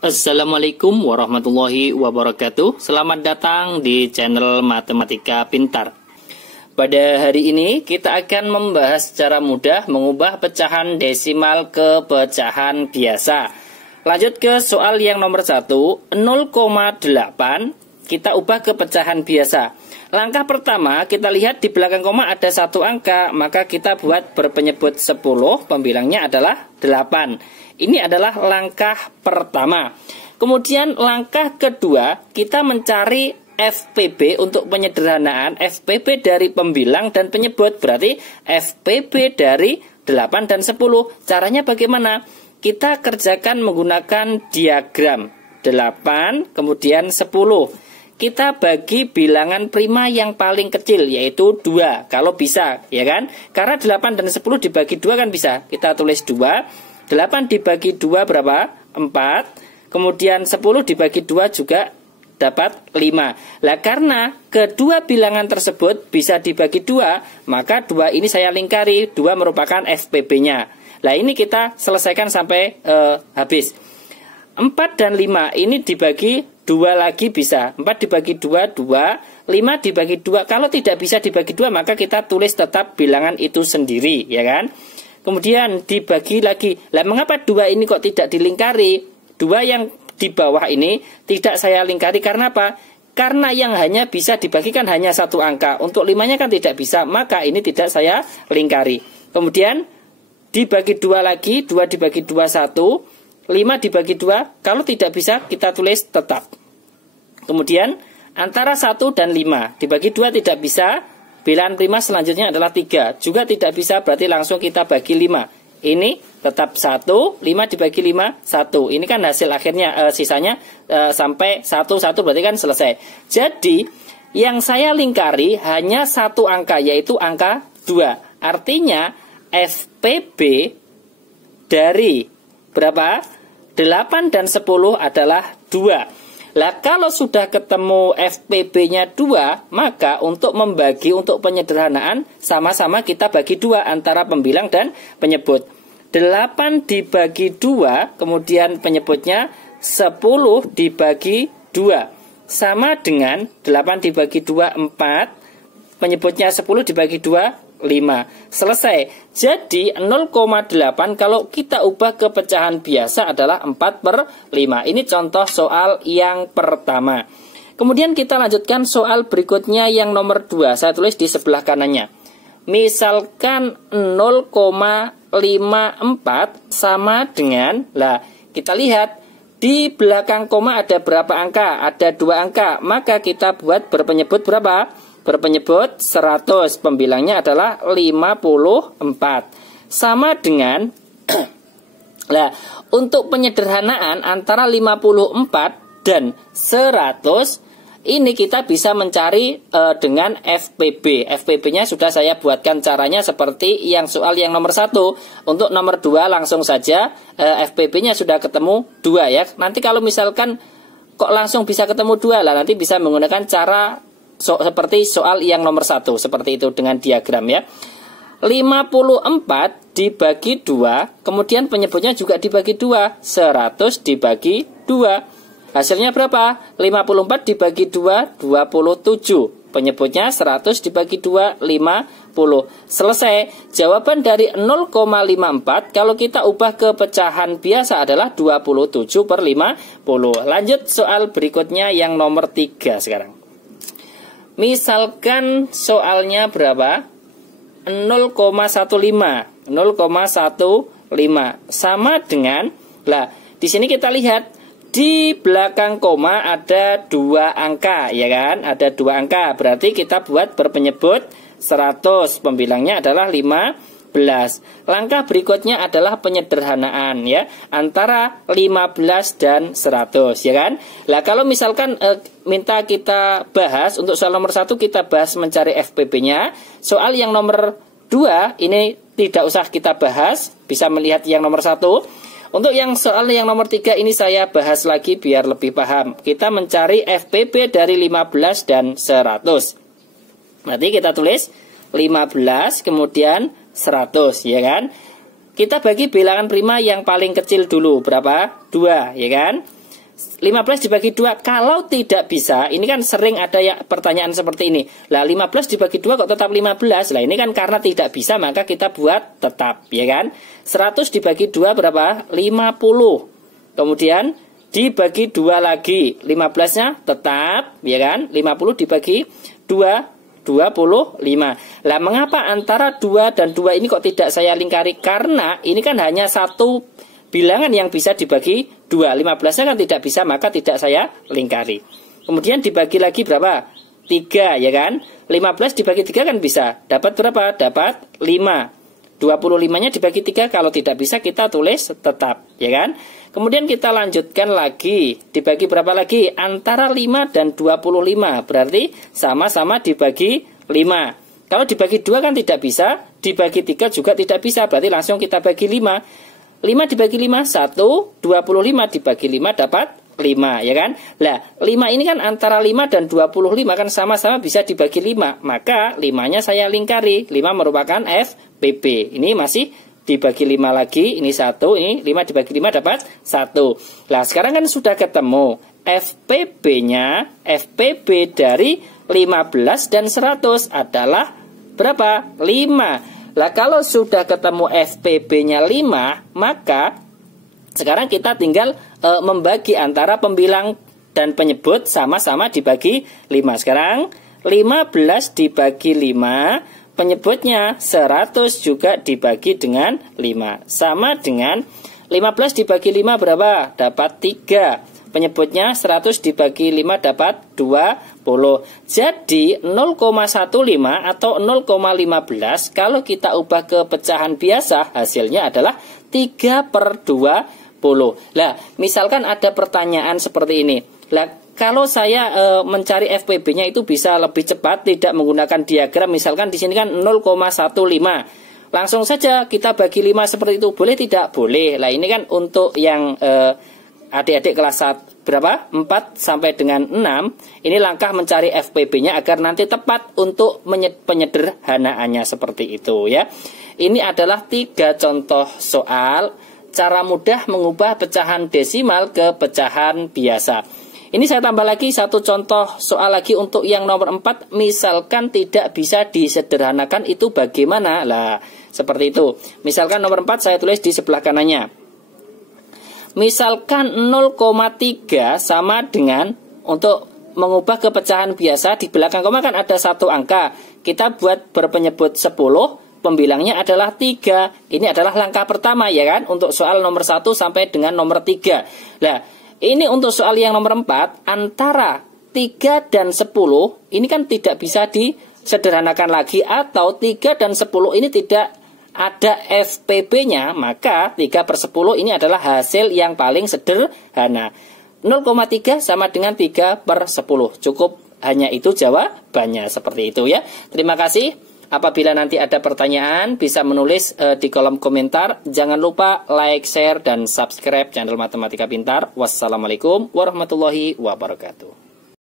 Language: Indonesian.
Assalamualaikum warahmatullahi wabarakatuh. Selamat datang di channel Matematika Pintar. Pada hari ini kita akan membahas secara mudah mengubah pecahan desimal ke pecahan biasa. Lanjut ke soal yang nomor 1, 0,8 kita ubah ke pecahan biasa. Langkah pertama, kita lihat di belakang koma ada satu angka, maka kita buat berpenyebut 10, pembilangnya adalah 8. Ini adalah langkah pertama. Kemudian langkah kedua, kita mencari FPB untuk penyederhanaan. FPB dari pembilang dan penyebut, berarti FPB dari 8 dan 10. Caranya bagaimana? Kita kerjakan menggunakan diagram 8, kemudian 10. Kita bagi bilangan prima yang paling kecil, yaitu 2, kalau bisa, ya kan? Karena 8 dan 10 dibagi 2 kan bisa. Kita tulis 2. 8 dibagi 2 berapa? 4. Kemudian 10 dibagi 2 juga dapat 5. Lah karena kedua bilangan tersebut bisa dibagi 2, maka 2 ini saya lingkari. 2 merupakan FPB-nya. Lah ini kita selesaikan sampai habis. 4 dan 5 ini dibagi 2 lagi bisa. 4 dibagi 2, 2. 5 dibagi 2. Kalau tidak bisa dibagi 2, maka kita tulis tetap bilangan itu sendiri, ya kan? Kemudian dibagi lagi. Lah mengapa 2 ini kok tidak dilingkari? 2 yang di bawah ini tidak saya lingkari karena apa? Karena yang hanya bisa dibagikan hanya satu angka. Untuk 5-nya kan tidak bisa, maka ini tidak saya lingkari. Kemudian dibagi 2 lagi. 2 dibagi 2, 1. 5 dibagi 2. Kalau tidak bisa kita tulis tetap. Kemudian antara 1 dan 5 dibagi 2 tidak bisa. Bilangan prima selanjutnya adalah 3. Juga tidak bisa, berarti langsung kita bagi 5. Ini tetap 1. 5 dibagi 5, 1. Ini kan hasil akhirnya, sisanya sampai 1, 1 berarti kan selesai. Jadi yang saya lingkari hanya satu angka, yaitu angka 2. Artinya FPB dari berapa? 8 dan 10 adalah 2. Lah kalau sudah ketemu FPB-nya 2, maka untuk membagi, untuk penyederhanaan, sama-sama kita bagi 2 antara pembilang dan penyebut. 8 dibagi 2, kemudian penyebutnya 10 dibagi 2. Sama dengan 8 dibagi 2, 4. Penyebutnya 10 dibagi 2, 5. Selesai. Jadi 0,8 kalau kita ubah ke pecahan biasa adalah 4/5. Ini contoh soal yang pertama. Kemudian kita lanjutkan soal berikutnya yang nomor 2. Saya tulis di sebelah kanannya. Misalkan 0,54 sama dengan, lah kita lihat di belakang koma ada berapa angka? Ada 2 angka. Maka kita buat berpenyebut berapa? Berpenyebut 100, pembilangnya adalah 54. Sama dengan lah, untuk penyederhanaan antara 54 dan 100 ini kita bisa mencari dengan FPB. FPB-nya sudah saya buatkan caranya seperti yang soal yang nomor 1. Untuk nomor 2 langsung saja FPB-nya sudah ketemu 2 ya. Nanti kalau misalkan kok langsung bisa ketemu 2 lah, nanti bisa menggunakan cara seperti soal yang nomor 1, seperti itu dengan diagram ya. 54 dibagi 2, kemudian penyebutnya juga dibagi 2, 100 dibagi 2. Hasilnya berapa? 54 dibagi 2, 27. Penyebutnya 100 dibagi 2, 50. Selesai. Jawaban dari 0,54 kalau kita ubah ke pecahan biasa adalah 27/50. Lanjut soal berikutnya yang nomor 3 sekarang. Misalkan soalnya berapa? 0,15. 0,15 sama dengan, lah di sini kita lihat di belakang koma ada 2 angka, ya kan? Ada 2 angka, berarti kita buat berpenyebut 100, pembilangnya adalah 15. Langkah berikutnya adalah penyederhanaan ya, antara 15 dan 100, ya kan? Lah kalau misalkan minta kita bahas untuk soal nomor 1, kita bahas mencari FPB-nya. Soal yang nomor 2 ini tidak usah kita bahas, bisa melihat yang nomor 1. Untuk yang soal yang nomor 3 ini saya bahas lagi biar lebih paham. Kita mencari FPB dari 15 dan 100. Berarti kita tulis 15 kemudian 100, ya kan? Kita bagi bilangan prima yang paling kecil dulu, berapa? 2, ya kan? 15 dibagi 2 kalau tidak bisa, ini kan sering ada ya pertanyaan seperti ini. Lah 15 dibagi 2 kok tetap 15? Lah ini kan karena tidak bisa maka kita buat tetap, ya kan? 100 dibagi 2 berapa? 50. Kemudian dibagi 2 lagi, 15-nya tetap, ya kan? 50 dibagi 2 25. Lah mengapa antara 2 dan 2 ini kok tidak saya lingkari? Karena ini kan hanya satu bilangan yang bisa dibagi 2. 15-nya kan tidak bisa, maka tidak saya lingkari. Kemudian dibagi lagi berapa? 3, ya kan? 15 dibagi 3 kan bisa. Dapat berapa? Dapat 5. 25-nya dibagi 3, kalau tidak bisa kita tulis tetap, ya kan? Kemudian kita lanjutkan lagi. Dibagi berapa lagi? Antara 5 dan 25. Berarti sama-sama dibagi 5. Kalau dibagi 2 kan tidak bisa, dibagi 3 juga tidak bisa. Berarti langsung kita bagi 5. 5 dibagi 5, 1, 25 dibagi 5 dapat 5, ya kan? Lah, 5 ini kan antara 5 dan 25 kan sama-sama bisa dibagi 5. Maka 5-nya saya lingkari. 5 merupakan FPB. Ini masih dibagi 5 lagi, ini 1, ini 5 dibagi 5 dapat 1. Lah, sekarang kan sudah ketemu. FPB-nya, FPB dari 15 dan 100 adalah berapa? 5. Lah kalau sudah ketemu FPB-nya 5, maka sekarang kita tinggal membagi antara pembilang dan penyebut sama-sama dibagi 5. Sekarang 15 dibagi 5, penyebutnya 100 juga dibagi dengan 5. Sama dengan 15 dibagi 5 berapa? Dapat 3. Penyebutnya 100 dibagi 5 dapat 20. Jadi 0,15 atau 0,15 kalau kita ubah ke pecahan biasa hasilnya adalah 3/20. Lah, misalkan ada pertanyaan seperti ini. Lah, kalau saya mencari FPB-nya itu bisa lebih cepat tidak menggunakan diagram. Misalkan di sini kan 0,15. Langsung saja kita bagi 5 seperti itu. Boleh tidak? Boleh. Lah, ini kan untuk yang adik-adik kelas 1 berapa? 4 sampai dengan 6. Ini langkah mencari FPB-nya agar nanti tepat untuk penyederhanaannya seperti itu, ya. Ini adalah 3 contoh soal cara mudah mengubah pecahan desimal ke pecahan biasa. Ini saya tambah lagi satu contoh soal lagi untuk yang nomor 4. Misalkan tidak bisa disederhanakan, itu bagaimana? Lah, seperti itu. Misalkan nomor 4 saya tulis di sebelah kanannya. Misalkan 0,3 sama dengan, untuk mengubah ke pecahan biasa, di belakang koma kan ada satu angka. Kita buat berpenyebut 10, pembilangnya adalah 3. Ini adalah langkah pertama, ya kan? Untuk soal nomor 1 sampai dengan nomor 3. Nah, ini untuk soal yang nomor 4, antara 3 dan 10, ini kan tidak bisa disederhanakan lagi. Atau 3 dan 10 ini tidak ada FPB-nya, maka 3/10 ini adalah hasil yang paling sederhana. 0,3 sama dengan 3/10. Cukup hanya itu jawabannya, seperti itu, ya. Terima kasih. Apabila nanti ada pertanyaan bisa menulis di kolom komentar. Jangan lupa like, share, dan subscribe channel Matematika Pintar. Wassalamualaikum warahmatullahi wabarakatuh.